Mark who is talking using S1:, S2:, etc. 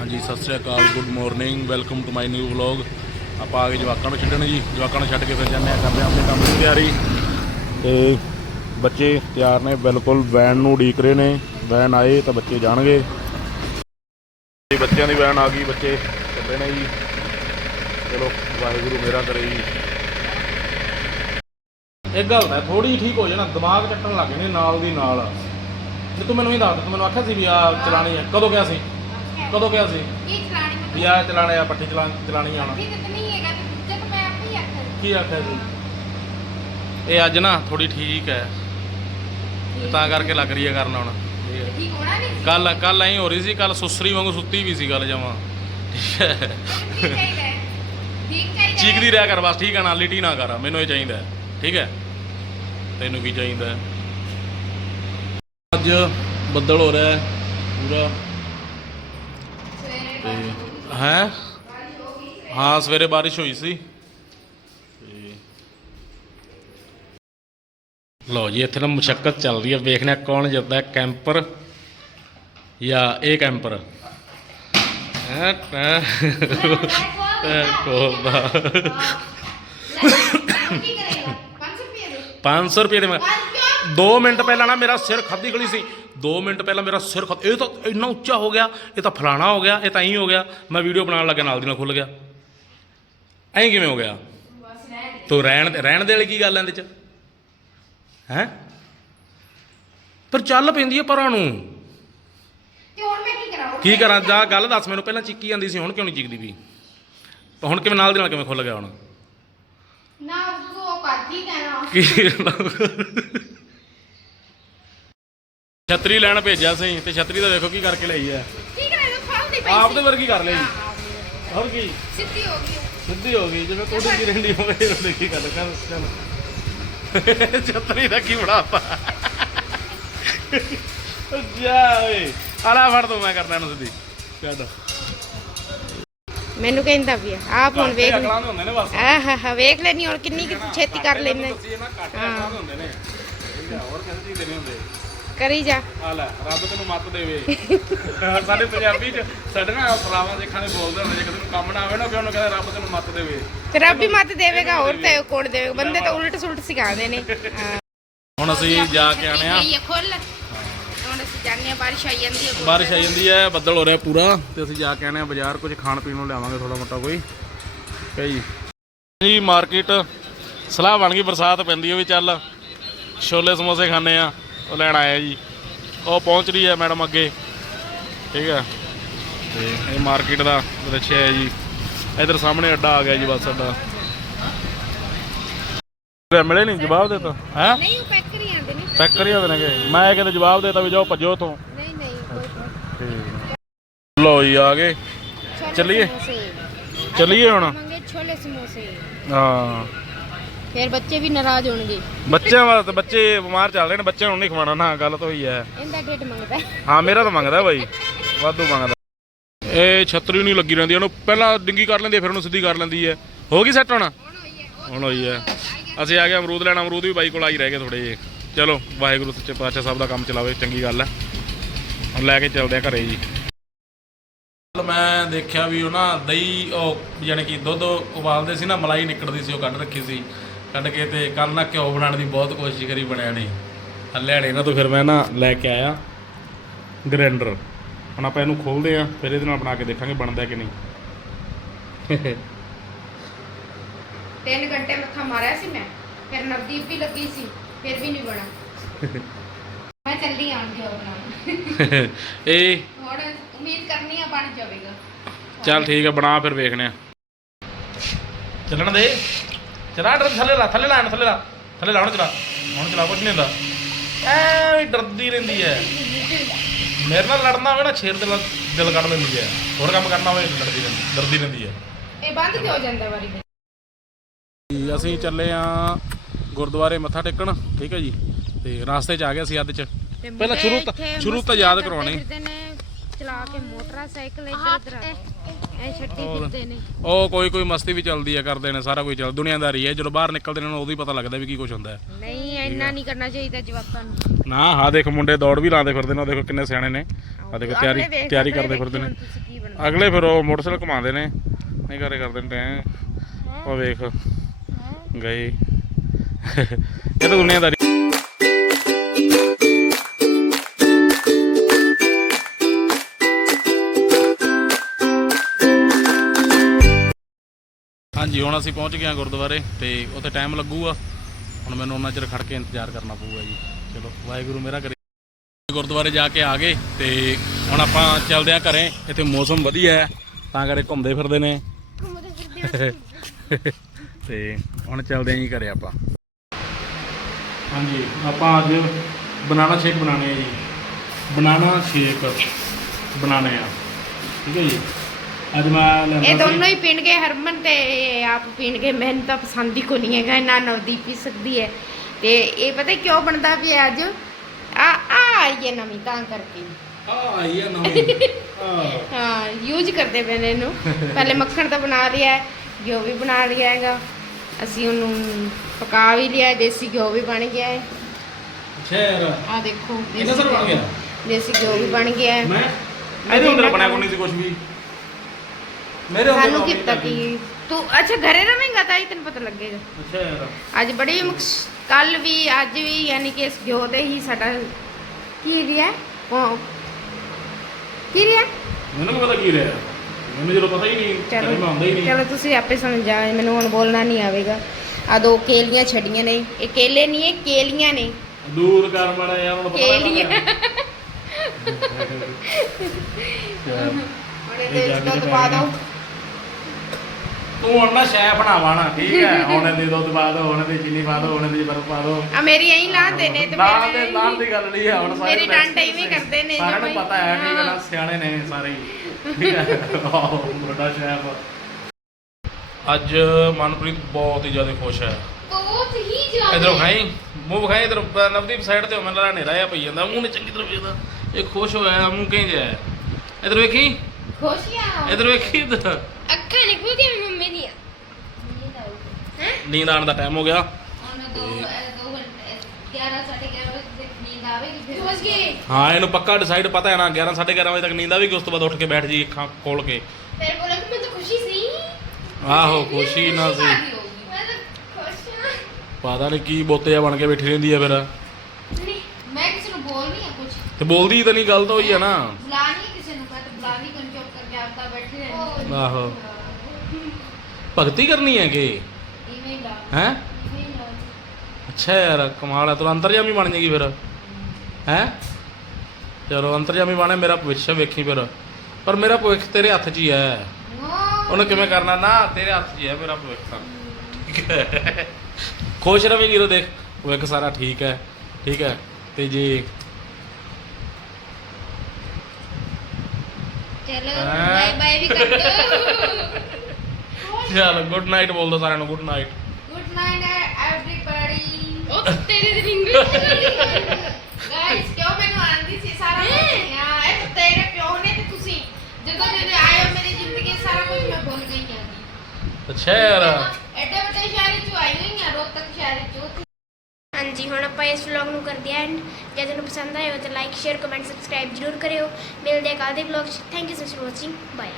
S1: ਹਾਂਜੀ, ਸਤਿ ਸ੍ਰੀ ਅਕਾਲ good morning welcome to my new vlog ਆਪਾਂ ਆ ਗਏ ਜਵਾਕਾਂ ਨੂੰ ਛੱਡਣ ਜੀ, ਜਵਾਕਾਂ ਨੂੰ ਛੱਡ ਕੇ ਫਿਰ ਜਾਂਦੇ ਆ ਕਰਦੇ ਆ ਆਪਣੇ ਕੰਮ ਦੀ ਤਿਆਰੀ। ਤੇ ਬੱਚੇ ਤਿਆਰ ਨੇ, ਬਿਲਕੁਲ ਵੈਨ ਨੂੰ ਉਡੀਕ ਰਹੇ ਨੇ, ਵੈਨ ਆਏ ਤਾਂ ਬੱਚੇ ਜਾਣਗੇ। ਬੱਚਿਆਂ ਦੀ ਵੈਨ ਆ ਗਈ, ਬੱਚੇ ਚੱਲੇ ਨੇ ਜੀ। ਚਲੋ, ਵਾਹਿਗੁਰੂ ਮੇਰਾ ਕਰੇ ਜੀ। ਇੱਕ ਗੱਲ ਹੈ ਥੋੜੀ ਠੀਕ ਹੋ ਜਾਣਾ, ਦਿਮਾਗ ਚੱਟਣ ਲੱਗ ਨੇ ਨਾਲ ਦੀ ਨਾਲ। ਜੇ ਤੂੰ ਮੈਨੂੰ ਇਹ ਦੱਸ ਤੂੰ ਮੈਨੂੰ ਆਖਿਆ ਸੀ ਵੀ ਆ ਚਲਾਣੀ ਹੈ, ਕਦੋਂ ਗਿਆ ਸੀ? ਕਦੋਂ ਗਿਆ ਸੀ?
S2: ਇਹ ਚਲਾਣੀ ਮੈਂ
S1: ਵੀ ਆ ਚਲਾਣੇ ਆ ਪੱਠੀ ਚਲਾ ਚਲਾਣੀ ਆਣਾ
S2: ਠੀਕ ਤਾਂ ਨਹੀਂ ਹੈਗਾ ਤੇ ਦੂਜੇ ਤੋਂ ਮੈਂ ਆਪੇ ਹੀ ਆਖਿਆ
S1: ਕੀ ਆਖਿਆ ਸੀ? ਇਹ ਅੱਜ ਨਾ ਥੋੜੀ ਠੀਕ ਹੈ। ਤੇ ਤਾਂ ਕਰਕੇ ਲੱਗ ਰਹੀ ਹੈ ਕਰਨ ਹੁਣ।
S2: ਠੀਕ ਹੋਣਾ ਨਹੀਂ
S1: ਕੱਲ ਕੱਲ ਐਂ ਹੋ ਰਹੀ ਸੀ ਕੱਲ ਸੁਸਰੀ ਵਾਂਗੂ ਸੁੱਤੀ ਵੀ ਸੀ ਗੱਲ ਜਮਾ। ਠੀਕ ਹੈ।
S2: ਠੀਕ ਚਾਹੀਦਾ ਹੈ। ਠੀਕ ਚਾਹੀਦਾ ਹੈ।
S1: ਚੀਕਦੀ ਰਿਹਾ ਕਰ ਬਸ ਠੀਕ ਹੈ ਨਾ ਲਿਟੀ ਨਾ ਕਰ ਮੈਨੂੰ ਇਹ ਚਾਹੀਦਾ ਹੈ, ਠੀਕ ਹੈ। ਤੈਨੂੰ ਕੀ ਚਾਹੀਦਾ ਹੈ? ਅੱਜ ਬੱਦਲ ਹੋ ਰਿਹਾ ਹੈ ਪੂਰਾ। ਤੇ ਹੈ? ਹਾਂ ਸਵੇਰੇ ਬਾਰਿਸ਼ ਹੋਈ ਸੀ। ਤੇ ਲਓ ਜੀ ਇੱਥੇ ਨਾ ਮੁਸ਼ਕਲ ਚੱਲ ਰਹੀ ਹੈ ਵੇਖਣਾ ਕੌਣ ਜਿੱਤਦਾ ਕੈਂਪਰ ਜਾਂ ਇਹ ਕੈਂਪਰ? ਕੋਬਾ
S2: ਕੀ ਕਰੇਗਾ 500 ਰੁਪਏ ਦੇ।
S1: 500 ਰੁਪਏ ਦੇ ਮੈਂ
S2: ਪੰਜ ਕਿਉਂ
S1: 2 ਮਿੰਟ ਪਹਿਲਾਂ ਨਾ ਮੇਰਾ ਸਿਰ ਖਾਦੀ ਗਲੀ ਸੀ। 2 ਮਿੰਟ ਪਹਿਲਾਂ ਮੇਰਾ ਸਿਰ ਖੱਦ ਇਹ ਤਾਂ ਇੰਨਾ ਉੱਚਾ ਹੋ ਗਿਆ ਇਹ ਤਾਂ ਫਲਾਣਾ ਹੋ ਗਿਆ ਇਹ ਤਾਂ ਐਂ ਹੋ ਗਿਆ। ਮੈਂ ਵੀਡੀਓ ਬਣਾਉਣ ਲੱਗਾ ਨਾਲ ਦੀ ਨਾਲ ਖੁੱਲ ਗਿਆ। ਐਂ ਕਿਵੇਂ ਹੋ ਗਿਆ? ਤੋ ਰਹਿਣ ਰਹਿਣ ਦੇ ਵਾਲੀ ਕੀ ਗੱਲ ਐ ਇਹਦੇ ਚ? ਹੈ? ਪਰ ਚੱਲ ਪੈਂਦੀ ਐ ਪਰਾਂ ਨੂੰ।
S2: ਤੇ ਹੁਣ ਮੈਂ ਕੀ ਕਰਾਂ?
S1: ਕੀ ਕਰਾਂ? ਜਾ ਗੱਲ ਦੱਸ ਮੈਨੂੰ ਪਹਿਲਾਂ ਚੀਕੀ ਜਾਂਦੀ ਸੀ ਹੁਣ ਕਿਉਂ ਨਹੀਂ ਚੀਕਦੀ ਵੀ ਹੁਣ ਕਿਵੇਂ ਨਾਲ ਦੀ ਨਾਲ ਕਿਵੇਂ ਖੁੱਲ ਗਿਆ ਹੁਣ?
S2: ਨਾ ਉਹ ਕਾਜੀ ਕਹਿਣਾ।
S1: ਕੀ ਛਤਰੀ ਲੈਣ ਭੇਜਿਆ ਸੀ ਤੇ ਛਤਰੀ ਦਾ ਵੇਖੋ ਕੀ ਕਰਕੇ ਲਈ ਐ
S2: ਕੀ ਕਰਾਂ ਫਲ ਦੀ
S1: ਆਪ ਦੇ ਵਰਗੀ ਕਰ ਲਈ। ਹੋਰ ਕੀ?
S2: ਸਿੱਧੀ ਹੋ ਗਈ।
S1: ਸਿੱਧੀ ਹੋ ਗਈ ਜਿਵੇਂ ਕੋਡੀ ਦੀ ਰਹਿੰਦੀ ਹੋਵੇ ਉਹ ਦੇਖੀ ਗੱਲ ਕਰ ਚੱਲ ਛਤਰੀ ਦਾ ਕੀ ਬਣਾਤਾ ਜਾ ਓਏ। ਆਲਾ ਫੜ ਦੋ ਮੈਂ ਕਰਨਾ ਇਹਨੂੰ ਸਿੱਧੀ। ਕੱਢ
S2: ਮੈਨੂੰ ਕਹਿੰਦਾ ਵੀ ਆਪ ਹੁਣ ਵੇਖ ਲੈ। ਆਹ ਹਾ ਵੇਖ ਲੈਣੀ ਹੁਣ ਕਿੰਨੀ ਛੇਤੀ ਕਰ ਲੈਣੇ
S1: ਆ, ਹੋਰ ਕਿਸੇ ਚੀਜ਼ ਦੇ ਨਹੀਂ ਹੁੰਦੇ?
S2: ਕਰੀ ਜਾ।
S1: ਆ ਲੈ ਰੱਬ ਤੈਨੂੰ ਮੱਤ ਦੇਵੇ। ਸਾਡੇ ਪੰਜਾਬੀ ਚ ਸਾਡੇ ਨਾ ਫਲਾਵਾਂ ਦੇਖਾਂ ਦੇ ਬੋਲਦੇ ਹੁੰਦੇ ਜੇ ਕਿਸੇ ਨੂੰ ਕੰਮ ਨਾ ਆਵੇ ਨਾ ਕਿ ਉਹਨੂੰ ਕਹਿੰਦੇ ਰੱਬ ਤੈਨੂੰ ਮੱਤ ਦੇਵੇ।
S2: ਤੇ ਰੱਬ ਹੀ ਮਤ ਦੇਵੇਗਾ ਹੋਰ ਤੇ ਕੋਣ ਦੇਵੇਗਾ। ਬੰਦੇ ਤਾਂ ਉਲਟ ਸੁਲਟ ਸਿਖਾਉਂਦੇ ਨੇ। ਹਾਂ।
S1: ਹੁਣ ਅਸੀਂ ਜਾ ਕੇ ਆਣੇ ਆ।
S2: ਇਹ ਖੋਲ ਹੁਣ ਅਸੀਂ ਜਾਂਦੇ ਆ ਬਾਰਿਸ਼ ਆਈ ਜਾਂਦੀ ਹੈ
S1: ਬਾਰਿਸ਼ ਆਈ ਜਾਂਦੀ ਹੈ ਬੱਦਲ ਹੋ ਰਿਹਾ ਪੂਰਾ। ਤੇ ਅਸੀਂ ਜਾ ਕੇ ਆਣੇ ਆ ਬਾਜ਼ਾਰ ਕੁਝ ਖਾਣ ਪੀਣ ਨੂੰ ਲਿਆਵਾਂਗੇ ਥੋੜਾ ਮੋਟਾ ਕੋਈ। ਜੀ ਜੀ ਮਾਰਕੀਟ ਸਲਾਹ ਬਣ ਗਈ ਬਰਸਾਤ ਪੈਂਦੀ ਹੈ ਵੀ ਚੱਲ ਛੋਲੇ ਸਮੋਸੇ ਖਾਣੇ ਆ। ਉਹ ਲੈਣ ਆਇਆ ਜੀ। ਉਹ ਪਹੁੰਚ ਰਹੀ ਹੈ ਮੈਡਮ ਅੱਗੇ। ਠੀਕ ਹੈ। ਤੇ ਇਹ ਮਾਰਕੀਟ ਦਾ ਦ੍ਰਿਸ਼ ਹੈ ਜੀ। ਇਧਰ ਸਾਹਮਣੇ ਅੱਡਾ ਆ ਗਿਆ ਜੀ ਬੱਸ ਅੱਡਾ। ਮਿਲੇ ਨਹੀਂ ਜਵਾਬ ਦੇ ਤਾ। ਹੈ?
S2: ਨਹੀਂ ਉਹ ਪੈਕ ਕਰੀ ਆਂਦੇ ਨੇ।
S1: ਪੈਕ ਕਰੀ ਜਾਂਦੇ ਨੇਗੇ। ਮੈਂ ਕਿਤੇ ਜਵਾਬ ਦੇਤਾ ਵੀ ਜਾਓ ਭੱਜੋ ਉਥੋਂ
S2: ਨਹੀਂ ਨਹੀਂ
S1: ਲੋ ਜੀ ਆ ਗਏ। ਚੱਲੀਏ? ਚੱਲੀਏ ਹੁਣ।
S2: ਮੰਗੇ ਛੋਲੇ ਸਮੋਸੇ।
S1: ਹਾਂ।
S2: ਫਿਰ ਬੱਚੇ ਵੀ ਨਾਰਾਜ਼ ਹੋਣਗੇ।
S1: ਬੱਚਿਆਂ ਵਾਸਤੇ ਬੱਚੇ ਬਿਮਾਰ ਚੱਲ ਰਹੇ ਨੇ ਬੱਚਿਆਂ ਨੂੰ ਨਹੀਂ ਖਵਾਉਣਾ ਨਾ ਗੱਲ ਤਾਂ ਹੋਈ ਹੈ।
S2: ਇਹਦਾ ਢਿੱਡ ਮੰਗਦਾ ਹੈ।
S1: ਮੇਰਾ ਤਾਂ ਮੰਗਦਾ ਬਾਈ ਵਾਧੂ ਮੰਗਦਾ। ਇਹ ਛਤਰੀ ਨਹੀਂ ਲੱਗੀ ਰਹਿੰਦੀ ਉਹਨੂੰ ਪਹਿਲਾਂ ਡਿੰਗੀ ਕਰ ਲੈਂਦੀ ਹੈ, ਫਿਰ ਉਹਨੂੰ ਸਿੱਧੀ ਕਰ ਲੈਂਦੀ ਹੈ। ਹੋ ਗਈ ਸੈੱਟ ਹੁਣ?
S2: ਹੁਣ ਹੋਈ ਹੈ। ਉਹ
S1: ਹੁਣ ਹੋਈ ਹੈ ਅਸੀਂ ਆ ਗਏ ਅਮਰੂਦ ਲੈਣ ਅਮਰੂਦ ਵੀ ਬਾਈ ਕੋਲ ਆਈ ਰਹਿ ਗਏ ਥੋੜੇ ਜਿਹੇ। ਚਲੋ ਵਾਹਿਗੁਰੂ ਸੱਚੇ ਪਾਤਸ਼ਾਹ ਸਾਹਿਬ ਦਾ ਕੰਮ ਚਲਾਵੇ ਚੰਗੀ ਗੱਲ ਹੈ। ਹੁਣ ਲੈ ਕੇ ਚੱਲਦੇ ਆ ਘਰੇ ਜੀ। ਮੈਂ ਦੇਖਿਆ ਵੀ ਉਹ ਨਾ ਦਹੀਂ ਉਹ ਯਾਨੀ ਕਿ ਦੁੱਧ ਉਬਾਲਦੇ ਸੀ ਨਾ ਮਲਾਈ ਨਿਕਲਦੀ ਸੀ ਉਹ ਕੱਢ ਰੱਖੀ ਸੀ। ਕੱਢ ਕੇ ਤੇ ਕੱਲ ਨਾ ਘਿਓ ਬਣਾਉਣ ਦੀ ਬਹੁਤ ਕੋਸ਼ਿਸ਼ ਕਰੀ ਬਣਿਆ ਨਹੀਂ ਹੱਲਿਆਣੇ ਨਾ ਤੋਂ ਫਿਰ ਮੈਂ ਨਾ ਲੈ ਕੇ ਆਇਆ ਗ੍ਰਾਈਂਡਰ ਹੁਣ ਆਪਾਂ ਇਹਨੂੰ ਖੋਲਦੇ ਆ ਫਿਰ ਇਹਦੇ ਨਾਲ ਬਣਾ ਕੇ ਦੇਖਾਂਗੇ ਬਣਦਾ ਕਿ ਨਹੀਂ।
S2: ਤਿੰਨ ਘੰਟੇ ਮੱਥਾ ਮਾਰਿਆ ਸੀ ਮੈਂ ਫਿਰ ਨਵਦੀਪ ਵੀ ਲੱਗੀ ਸੀ ਫਿਰ ਵੀ ਨਹੀਂ ਬਣਾ। ਮੈਂ ਚੱਲੀ ਆਉਂਗੀ ਉਹ ਬਣਾਉਣ।
S1: ਇਹ
S2: ਹੁਣ ਉਮੀਦ ਕਰਨੀ ਆ ਬਣ ਜਾਵੇਗਾ।
S1: ਚੱਲ ਠੀਕ ਹੈ ਬਣਾ ਫਿਰ ਵੇਖਨੇ ਆ ਚੱਲਣ ਦੇ। ਚਲਾ ਡਰ ਥੱਲੇ ਲਾ ਥੱਲੇ ਲਾ ਥੱਲੇ ਲਾ। ਥੱਲੇ ਲਾ ਹੁਣ ਚਲਾ। ਹੁਣ ਚਲਾ ਕੁਝ ਨਹੀਂ ਹੁੰਦਾ। ਐ ਵੀ ਡਰਦੀ ਰਹਿੰਦੀ ਹੈ ਮੇਰੇ ਨਾਲ ਲੜਨਾ ਹੋਵੇ ਨਾ ਛੇਰ ਦਿਲ ਦਿਲ ਕੱਢ ਲੈਂਦੀ ਹੈ ਹੋਰ ਕੰਮ ਕਰਨਾ ਹੋਵੇ ਲੜਦੀ ਰਹਿੰਦੀ ਡਰਦੀ ਰਹਿੰਦੀ ਹੈ
S2: ਇਹ ਬੰਦ ਕਿਉਂ ਜਾਂਦਾ ਵਾਰੀ
S1: ਅਸੀਂ ਚੱਲੇ ਆ ਗੁਰਦੁਆਰੇ ਮੱਥਾ ਟੇਕਣ ਠੀਕ ਹੈ ਜੀ? ਤੇ ਰਾਸਤੇ 'ਚ ਆ ਗਏ ਅਸੀਂ ਅੱਧ 'ਚ।
S2: ਤੇ
S1: ਪਹਿਲਾਂ ਸ਼ੁਰੂ ਤਾਂ- ਸ਼ੁਰੂ ਤਾਂ ਯਾਦ
S2: ਨੇ ਚਲਾ ਕੇ ਮੋਟਰਸਾਈਕਲ ਇੱਧਰ ਉੱਧਰ ਫਿਰਦੇ ਨੇ।
S1: ਉਹ ਕੋਈ ਕੋਈ ਮਸਤੀ ਵੀ ਚੱਲਦੀ ਹੈ ਕਰਦੇ ਨੇ ਸਾਰਾ ਕੁਝ ਚੱਲ ਦੁਨੀਆਦਾਰੀ ਹੈ ਜਦੋਂ ਬਾਹਰ ਨਿਕਲਦੇ ਨੇ ਉਦੋਂ ਹੀ ਪਤਾ ਲੱਗਦਾ ਵੀ ਕੀ ਕੁਝ ਹੁੰਦਾ। ਹੈ
S2: ਨਹੀਂ ਇੰਨਾ ਨਹੀਂ ਕਰਨਾ ਚਾਹੀਦਾ ਜਵਾਕਾਂ ਨੂੰ।
S1: ਨਾ ਹਾਂ ਦੇਖ ਮੁੰਡੇ ਦੌੜ ਵੀ ਲਾਉਂਦੇ ਫਿਰਦੇ ਨੇ ਉਹ ਦੇਖੋ ਕਿੰਨੇ ਸਿਆਣੇ ਨੇ। ਆ ਦੇਖੋ ਤਿਆਰੀ ਤਿਆਰੀ ਕਰਦੇ ਫਿਰਦੇ ਨੇ।
S2: ਤੁਸੀਂ ਕੀ ਬਣਦਾ
S1: ਅਗਲੇ ਫਿਰ ਉਹ ਮੋਟਰਸਾਈਕਲ ਘੁਮਾਉਂਦੇ ਨੇ। ਨਹੀਂ ਕਰੇ ਕਰਦੇ ਨੇ ਟੈਂ। ਉਹ ਵੇਖ। ਗਏ। ਇਹ ਤਾਂ ਦੁਨੀਆਦਾਰੀ ਹਾਂਜੀ ਹੁਣ ਅਸੀਂ ਪਹੁੰਚ ਗਏ ਹਾਂ ਗੁਰਦੁਆਰੇ ਤੇ ਉੱਥੇ ਟਾਈਮ ਲੱਗੂਗਾ। ਹੁਣ ਮੈਨੂੰ ਉਹਨਾਂ ਚਿਰ ਖੜ ਕੇ ਇੰਤਜ਼ਾਰ ਕਰਨਾ ਪਊਗਾ ਜੀ। ਚਲੋ ਵਾਹਿਗੁਰੂ ਮੇਰਾ ਕਰੇ। ਗੁਰਦੁਆਰੇ ਜਾ ਕੇ ਆ ਗਏ ਤੇ ਹੁਣ ਆਪਾਂ ਚੱਲਦੇ ਆ ਘਰੇ। ਇੱਥੇ ਮੌਸਮ ਵਧੀਆ ਹੈ ਤਾਂ ਕਰਕੇ ਘੁੰਮਦੇ ਫਿਰਦੇ ਨੇ। ਤੇ ਹੁਣ ਚੱਲਦੇ ਆਂ ਜੀ ਘਰੇ ਆਪਾਂ। ਹਾਂਜੀ ਆਪਾਂ ਅੱਜ ਬਨਾਨਾ ਸ਼ੇਕ ਬਣਾਣੇ ਆ ਜੀ। ਬਨਾਨਾ ਸ਼ੇਕ ਬਣਾਣੇ ਆ। ਠੀਕ ਹੈ ਜੀ?
S2: ਇਹ ਦੋਨੋਂ ਹੀ ਪੀਣਗੇ ਹਰਮਨ ਤੇ ਇਹ ਆਪ ਪੀਣਗੇ ਮੈਨੂੰ ਤਾਂ ਪਸੰਦ ਹੀ ਕੋਈ ਨਹੀਂ ਹੈਗਾ। ਨਾ ਨਵਦੀਪ ਪੀ ਸਕਦੀ ਹੈ। ਤੇ ਇਹ ਪਤਾ ਕਿਉਂ ਬਣਦਾ ਪਿਆ ਅੱਜ? ਆ ਆ ਆਈ ਹੈ ਨਵੀਂ ਤਾਂ ਕਰਕੇ।
S1: ਆ ਆਈ ਆ ਨਵੀਂ। ਆ
S2: ਹਾਂ ਯੂਜ਼ ਕਰਦੇ ਪਏ ਨੇ ਇਹਨੂੰ। ਪਹਿਲੇ ਮੱਖਣ ਤਾਂ ਬਣਾ ਲਿਆ ਘਿਓ ਵੀ ਬਣਾ ਲਿਆ ਹੈਗਾ। ਅਸੀਂ ਉਹਨੂੰ ਪਕਾ ਵੀ ਲਿਆ ਹੈ, ਦੇਸੀ ਘਿਓ ਵੀ ਬਣ ਗਿਆ ਹੈ। ਆ ਦੇਖੋ
S1: ਇਹਨਾਂ ਸਰ ਬਣ ਗਿਆ?
S2: ਦੇਸੀ ਘਿਓ ਵੀ ਬਣ ਗਿਆ ਹੈ।
S1: ਮੈਂ? ਮੇਰੇ ਅੰਦਰ ਬਣਿਆ ਕੋਈ ਨਹੀਂ ਸੀ ਕੁਝ ਵੀ। ਮੇਰੇ ਅੰਦਰ
S2: ਸਾਨੂੰ
S1: ਤਾਂ
S2: ਕੀ। ਕਿ ਤੂੰ ਅੱਛਾ ਘਰੇ ਰਵੇਂਗਾ ਤਾਂ ਹੀ ਤੈਨੂੰ ਪਤਾ ਲੱਗੇਗਾ
S1: ਅੱਛਾ ਯਾਰ।
S2: ਅੱਜ ਬੜੀ ਕੱਲ ਵੀ ਅੱਜ ਵੀ ਯਾਨੀ ਕਿ ਇਸ ਘਿਓ ਤੇ ਹੀ ਸਾਡਾ ਕੀ ਰਿਹਾ ਉਹ ਕੀ ਰਿਹਾ
S1: ਮੈਨੂੰ ਕੀ ਪਤਾ ਕੀ ਰਿਹਾ। ਮੈਨੂੰ ਜਦੋਂ ਪਤਾ ਹੀ ਨਹੀਂ
S2: ਚਲੋ
S1: ਮੈਂ ਆਉਂਦਾ ਹੀ ਨਹੀਂ।
S2: ਚਲੋ ਤੁਸੀਂ ਆਪੇ ਸਮਝਾ ਮੈਨੂੰ ਹੁਣ ਬੋਲਣਾ ਨਹੀਂ ਆਵੇਗਾ। ਆ ਦੋ ਕੇਲੀਆਂ ਛੜੀਆਂ ਨੇ। ਇਹ ਕੇਲੇ ਨਹੀਂ ਇਹ ਕੇਲੀਆਂ ਨੇ।
S1: ਦੂਰ ਕਰ ਮੜਾ ਯਾਰ ਹੁਣ ਪਤਾ
S2: ਕੇਲੀਆਂ।
S1: ਲੱਗਾ। ਯਾਰ,
S2: ਹੁਣ
S1: ਇਹ
S2: ਇਹਦੇ ਵਿੱਚ
S1: ਕੇ
S2: ਦੁੱਧ
S1: ਤੇ
S2: ਪਾ ਦਿਓ।
S1: ਤੂੰ ਹੁਣ ਨਾ ਸ਼ੈ ਬਣਾਵਾ ਨਾ ਠੀਕ ਹੈ? ਹੁਣ ਇਹਦੇ ਦੁੱਧ ਪਾ ਦੋ ਹੁਣ ਇਹਦੇ ਚੀਨੀ ਪਾ ਦੋ ਹੁਣ ਇਹਦੇ ਬਰਫ ਪਾ ਦੋ।
S2: ਆ ਮੇਰੀ ਐਂ ਲਾਉਂਦੇ ਨੇ ਤੇ
S1: ਨਾਲ ਦੇ ਨਾਲ ਦੀ ਗੱਲ ਨਹੀਂ ਹੈ ਹੁਣ ਸਾਰੇ
S2: ਮੇਰੀ ਡੰਡ ਐਵੇਂ ਕਰਦੇ ਨੇ
S1: ਸਾਰਿਆਂ ਨੂੰ। ਪਤਾ ਹੈ ਠੀਕ ਹੈ ਨਾ
S2: ਹਾਂ।
S1: ਸਿਆਣੇ ਨੇ ਸਾਰੇ ਹੀ। ਠੀਕ ਹੈ। ਆਹੋ ਵੱਡਾ ਸ਼ੈਫ ਅੱਜ ਮਨਪ੍ਰੀਤ ਬਹੁਤ ਹੀ ਜ਼ਿਆਦਾ ਖੁਸ਼ ਹੈ।
S2: ਬਹੁਤ ਹੀ ਜ਼ਿਆਦਾ।
S1: ਇਧਰੋਂ ਖਾਈ? ਮੂੰਹ ਵਿਖਾਈ ਇਧਰ ਨਵਦੀਪ ਸਾਈਡ ਤੇ ਮੈਨੂੰ ਲੱਗਦਾ ਹਨੇਰਾ ਜਿਹਾ ਪਈ ਜਾਂਦਾ। ਮੂੰਹ ਨੇ ਚੰਗੀ ਤਰ੍ਹਾਂ ਵੇਖਦਾ। ਇਹ ਖੁਸ਼ ਹੋਇਆ ਮੂੰਹ ਕਿੰਜ ਹੈ? ਇਧਰ ਵੇਖੀ?
S2: ਖੁਸ਼ੀਆਂ
S1: ਇਧਰ ਵੇਖੀ ਇੱਧਰ।
S2: ਅੱਖਾਂ ਨਿਕਲਦੀਆਂ ਹੈ?
S1: ਨੀਂਦ ਆਉਣ ਦਾ ਟਾਈਮ ਹੋ ਗਿਆ।
S2: ਹੁਣ ਦੋ ਦੋ ਘੰਟੇ 11 11:30 ਵਜੇ ਤੱਕ ਨੀਂਦ ਆਵੇਗੀ ਫਿਰ ਸੋਚ ਗਏ
S1: ਹਾਂ ਇਹਨੂੰ ਪੱਕਾ ਡਿਸਾਈਡ ਪਤਾ ਹੈ ਨਾ 11 11:30 ਵਜੇ ਤੱਕ ਨੀਂਦ ਆਵੇਗੀ ਉਸ ਤੋਂ ਬਾਅਦ ਉੱਠ ਕੇ ਬੈਠ ਜੀ ਅੱਖਾਂ ਖੋਲ ਕੇ।
S2: ਫਿਰ ਬੋਲਾ ਕਿ ਮੈਨੂੰ ਤਾਂ ਖੁਸ਼ੀ ਸੀ।
S1: ਆਹੋ ਖੁਸ਼ੀ ਨਾ ਸੀ।
S2: ਮੈਂ ਤਾਂ ਖੁਸ਼ ਹਾਂ।
S1: ਪਤਾ ਨਹੀਂ ਕੀ ਬੋਤੇ ਬਣ ਕੇ ਬੈਠੀ ਰਹਿੰਦੀ ਹੈ ਫਿਰ।
S2: ਨਹੀਂ ਮੈਂ ਕਿਸੇ ਨੂੰ ਬੋਲ ਨਹੀਂ ਆ ਕੁਝ
S1: ਤੇ ਬੋਲਦੀ ਤਾਂ ਨਹੀਂ ਗੱਲ ਤਾਂ ਹੋਈ ਹੈ ਨਾ।
S2: ਬੁਲਾ ਨਹੀਂ ਕਿਸੇ ਨੂੰ ਮੈਂ ਤਾਂ ਬੁਲਾ ਨਹੀਂ ਕੋਈ ਚੁੱਪ ਕਰਕੇ ਆਪਦਾ ਬੈਠੀ ਰਹਿੰਦੀ।
S1: ਆਹੋ। ਭਗਤੀ ਕਰਨੀ ਹੈ ਕਿ
S2: ਇਵੇਂ ਹੀ ਲਾ।
S1: ਹੈ?
S2: ਇਵੇਂ ਹੀ ਲਾ।
S1: ਅੱਛਾ ਯਾਰ ਕਮਾਲ ਹੈ। ਤੂੰ ਅੰਤਰਜਾਮੀ ਬਣ ਜਾਏਗੀ ਫਿਰ। ਹੈ। ਚਲੋ ਅੰਤਰਜਾਮੀ ਬਣੇ ਮੇਰਾ ਭਵਿੱਖ ਵੇਖੀ ਫਿਰ। ਪਰ ਮੇਰਾ ਭਵਿੱਖ ਤੇਰੇ ਹੱਥ 'ਚ ਹੀ ਹੈ। ਉਹਨੂੰ ਕਿਵੇਂ ਕਰਨਾ? ਨਾ ਤੇਰੇ ਹੱਥ 'ਚ ਹੀ ਹੈ ਮੇਰਾ ਭਵਿੱਖ ਖੁਸ਼ ਰਵੇਂਗੀ ਤਾਂ ਦੇਖ ਭਵਿੱਖ ਸਾਰਾ ਠੀਕ ਹੈ। ਠੀਕ ਹੈ। ਤੇ ਜੇ
S2: ਚਲੋ? ਬਾਏ ਬਾਏ ਵੀ ਕਰ ਦੋ।
S1: ਚਲ ਗੁੱਡ ਨਾਈਟ ਬੋਲ ਦੋ ਸਾਰਿਆਂ ਨੂੰ good night
S2: good night everybody
S3: ਉਹ ਤੇਰੇ ਦੀ ਇੰਗਲਿਸ਼
S2: ਗਾਇਸ ਕਿਉਂ ਮੈਨੂੰ ਆਂਦੀ ਸੀ ਸਾਰਾ ਕੁਝ? ਹਾਂ ਇਹ ਤਾਂ ਤੇਰੇ ਪਿਓ ਨੇ ਤੇ ਤੁਸੀਂ। ਜਦੋਂ ਜਦੋਂ ਆਏ ਹੋ ਮੇਰੀ ਜ਼ਿੰਦਗੀ ਸਾਰਾ ਕੁਝ ਮੈਂ ਭੁੱਲ ਗਈ ਹਾਂ।
S1: ਅੱਛਾ ਯਾਰ।
S2: ਐਡੇ ਵੱਡੇ ਸ਼ਹਿਰ ਚ ਆਈ ਹੋਈ ਹਾਂ ਰੋਹਤਕ ਸ਼ਹਿਰ ਚ
S3: ਹਾਂਜੀ ਹੁਣ ਆਪਾਂ ਇਸ ਵਲੌਗ ਨੂੰ ਕਰਦੇ ਐਂਡ ਜੇ ਤੁਹਾਨੂੰ ਪਸੰਦ ਆਇਆ ਤਾਂ ਲਾਈਕ ਸ਼ੇਅਰ ਕਮੈਂਟ ਸਬਸਕ੍ਰਾਈਬ ਜ਼ਰੂਰ ਕਰਿਓ। ਮਿਲਦੇ ਹਾਂ ਕੱਲ੍ਹ ਦੇ ਵਲੌਗ 'ਚ। Thank you so much for watching bye